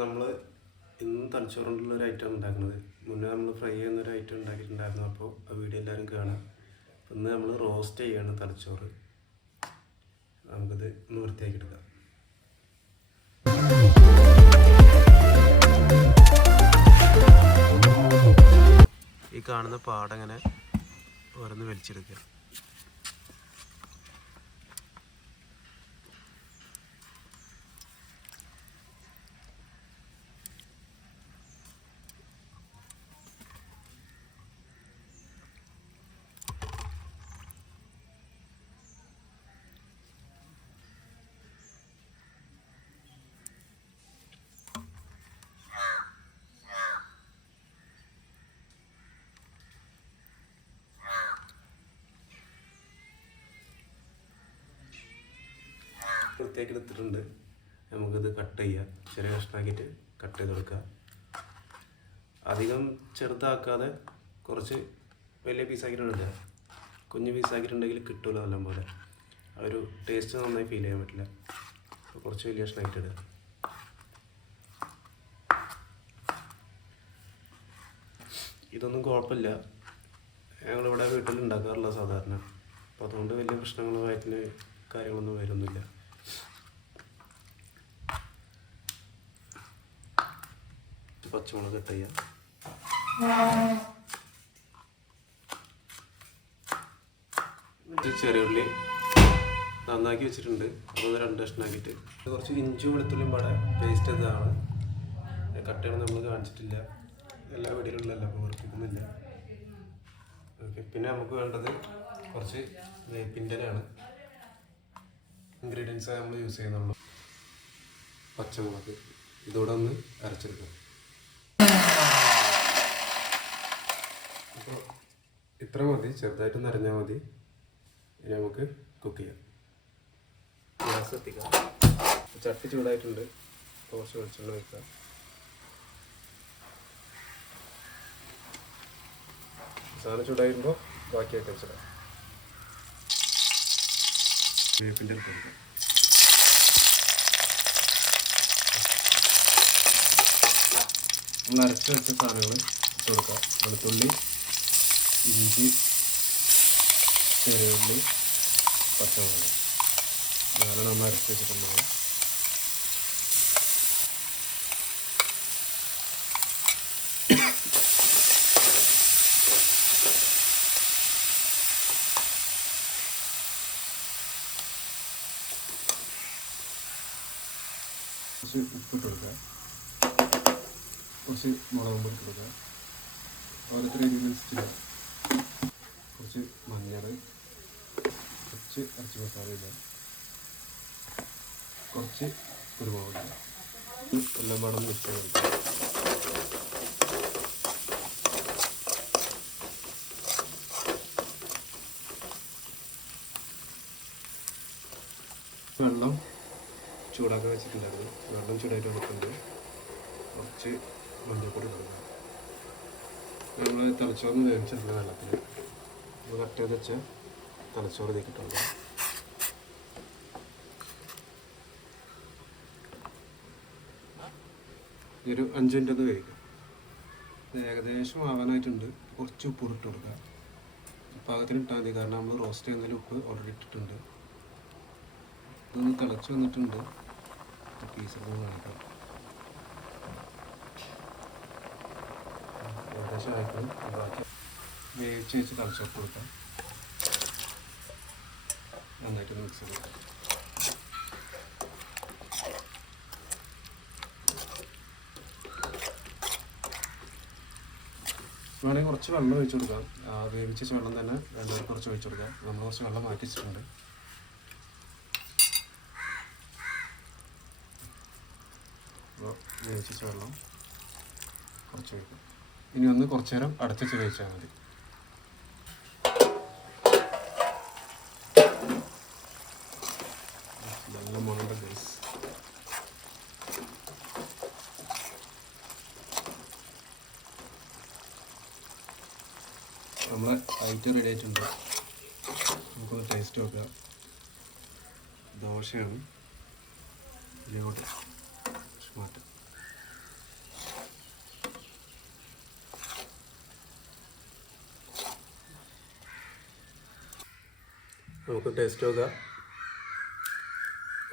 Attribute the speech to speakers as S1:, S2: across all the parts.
S1: നമ്മൾ ഇന്ന് തലച്ചോറുകൊണ്ടുള്ള ഒരു ഐറ്റം ഉണ്ടാക്കുന്നത്. മുന്നേ നമ്മൾ ഫ്രൈ ചെയ്യുന്ന ഒരു ഐറ്റം ഉണ്ടാക്കിയിട്ടുണ്ടായിരുന്നു. അപ്പോൾ ആ വീഡിയോ എല്ലാവരും കാണാം ഇന്ന് നമ്മൾ റോസ്റ്റ് ചെയ്യാണ് തലച്ചോറ്. നമുക്കിത് ഒന്ന് വൃത്തിയാക്കി എടുക്കാം ഈ കാണുന്ന പാടങ്ങനെ ഓരോന്ന് വലിച്ചെടുക്കുക. വൃത്തിയാക്കി എടുത്തിട്ടുണ്ട് നമുക്കിത് കട്ട് ചെയ്യാം. ചെറിയ കഷ്ണമാക്കിയിട്ട് കട്ട് ചെയ്ത് കൊടുക്കുക അധികം ചെറുതാക്കാതെ കുറച്ച് വലിയ പീസാക്കിയിട്ടുണ്ട് കുഞ്ഞു പീസാക്കിയിട്ടുണ്ടെങ്കിൽ കിട്ടുമല്ലോ നല്ല പോലെ ആ ഒരു ടേസ്റ്റ് നന്നായി ഫീൽ ചെയ്യാൻ പറ്റില്ല. കുറച്ച് വലിയ കഷ്ണമായിട്ട് ഇടുക. ഇതൊന്നും കുഴപ്പമില്ല. ഞങ്ങളിവിടെ വീട്ടിൽ ഉണ്ടാക്കാറില്ല സാധാരണ. അപ്പോൾ അതുകൊണ്ട് വലിയ പ്രശ്നങ്ങളോ വയറ്റിന് കാര്യങ്ങളൊന്നും വരുന്നില്ല പച്ചമുളക് കട്ട് ചെയ്യാം. ചെറിയുള്ളി നന്നാക്കി വെച്ചിട്ടുണ്ട്. അതൊന്ന് രണ്ട് കഷ്ണാക്കിയിട്ട്. കുറച്ച് ഇഞ്ചും വെളുത്തുള്ളിയും പാടെ പേസ്റ്റ് ഇതാണ് കട്ടയാണ് നമ്മൾ കാണിച്ചിട്ടില്ല. എല്ലാ വീടുകളിലല്ല അപ്പോൾ വർക്കിക്കുന്നില്ല ഓക്കെ പിന്നെ നമുക്ക് വേണ്ടത് കുറച്ച് വേപ്പിന്റെലാണ് ഇൻഗ്രീഡിയൻസ് നമ്മൾ യൂസ് ചെയ്യുന്നുള്ളൂ. പച്ചമുളക്. ഇതോടെ ഒന്ന് അരച്ചെടുക്കാം. അപ്പോൾ ഇത്ര മതി ചെറുതായിട്ട് നിറഞ്ഞാൽ മതി. ഇനി നമുക്ക് കുക്ക് ചെയ്യാം. ഗ്യാസ് എത്തിക്കാം. ചട്ടി ചൂടായിട്ടുണ്ട്. കുറച്ച് വെളിച്ചെണ്ണ വയ്ക്കാം സാധനം ചൂടായിരുമ്പോൾ ബാക്കി ഐറ്റംസ് ഇടാം വേപ്പിന്റെ നമ്മൾ അരച്ച് വെച്ച സാധനങ്ങൾ ഇട്ട് കൊടുക്കാം. വെളുത്തുള്ളി ഇഞ്ചി ചെറിയുള്ളി പച്ചമുളക്. ഇതാണ് നമ്മൾ അരച്ച് വെച്ചിട്ടുള്ളത് കുറച്ച് ഉപ്പിട്ട് കൊടുക്കുക. കുറച്ച് മുളകും പൊടി കൊടുക്കുക. രീതിയിൽ കുറച്ച് മഞ്ഞൾ കുറച്ച് ഇറച്ചി മസാല ഇടാം കുറച്ച് കുരുമുളക് ഇടാം എല്ലാം വേണം മിക്സ് ചെയ്ത് കൊടുക്കുക വെള്ളം ചൂടാക്കാൻ വെച്ചിട്ടുണ്ടായിരുന്നു. വെള്ളം ചൂടായിട്ട് വെക്കുന്നുണ്ട് കുറച്ച് മഞ്ഞൾപ്പൊടി കൊടുക്കുക നമ്മൾ തിളച്ചോന്ന് വേവിച്ചിട്ടുണ്ട് വെള്ളത്തിൽ നമ്മൾ കട്ട് ചെയ്ത് വെച്ച് തലച്ചോറ് തീക്കിട്ടുണ്ട്. ഒരു അഞ്ച് മിനിറ്റ് ഒന്ന് ഇത് ഏകദേശം ആവാനായിട്ടുണ്ട്. കുറച്ച് ഉപ്പ് ഇട്ട് കൊടുക്കുക പാകത്തിന് ഇട്ടാൽ മതി. കാരണം നമ്മൾ റോസ്റ്റ് ചെയ്യുന്നതിൽ ഉപ്പ് ഓൾറെഡി ഇട്ടിട്ടുണ്ട്. ഇതൊന്ന് തിളച്ച് വന്നിട്ടുണ്ട്. പീസൊക്കെ കാണിക്കാം. ഏകദേശം ആയിക്കണം ബാക്കി വേവിച്ച് വെച്ച് തിളച്ചൊക്കെ കൊടുക്കാം. നന്നായിട്ട് മിക്സ് ചെയ്ത് വേണമെങ്കിൽ കുറച്ച് വെള്ളം ഒഴിച്ചു കൊടുക്കാം. വേവിച്ച വെള്ളം തന്നെ രണ്ടുപേർ കുറച്ച് ഒഴിച്ചു കൊടുക്കാം. നമ്മൾ കുറച്ച് വെള്ളം മാറ്റി വെച്ചിട്ടുണ്ട് അപ്പോൾ വേവിച്ച വെള്ളം കുറച്ച് ഒഴിക്കും. ഇനി ഒന്ന് കുറച്ച് നേരം അടച്ചു വേവിച്ചാൽ മതി. നല്ല മണമുണ്ട് ഗൈസ് നമ്മളെ ഐറ്റം റെഡി ആയിട്ടുണ്ട് നമുക്കൊന്ന് ടേസ്റ്റ് നോക്കാം ദോശയാണ് ഇതിലോട്ട് മാറ്റാം നമുക്ക് ടേസ്റ്റ് നോക്കാം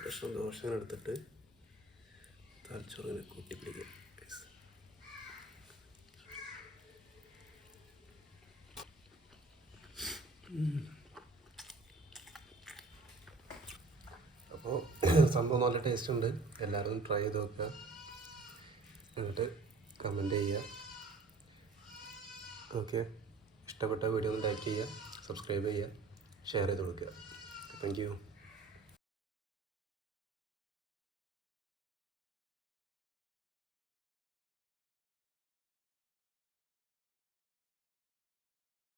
S1: കഷ്ണം ഇങ്ങനെ എടുത്തിട്ട് തലച്ചോറിനെ കൂട്ടിപ്പിടിക്കുക. അപ്പോൾ സംഭവം നല്ല ടേസ്റ്റ് ഉണ്ട്. എല്ലാവരും ട്രൈ ചെയ്ത് നോക്കുക. എന്നിട്ട് കമന്റ് ചെയ്യുക. ഓക്കെ ഇഷ്ടപ്പെട്ട വീഡിയോ ഒന്ന് ലൈക്ക് ചെയ്യുക സബ്സ്ക്രൈബ് ചെയ്യുക ഷെയർ ചെയ്ത് കൊടുക്കുക. Thank you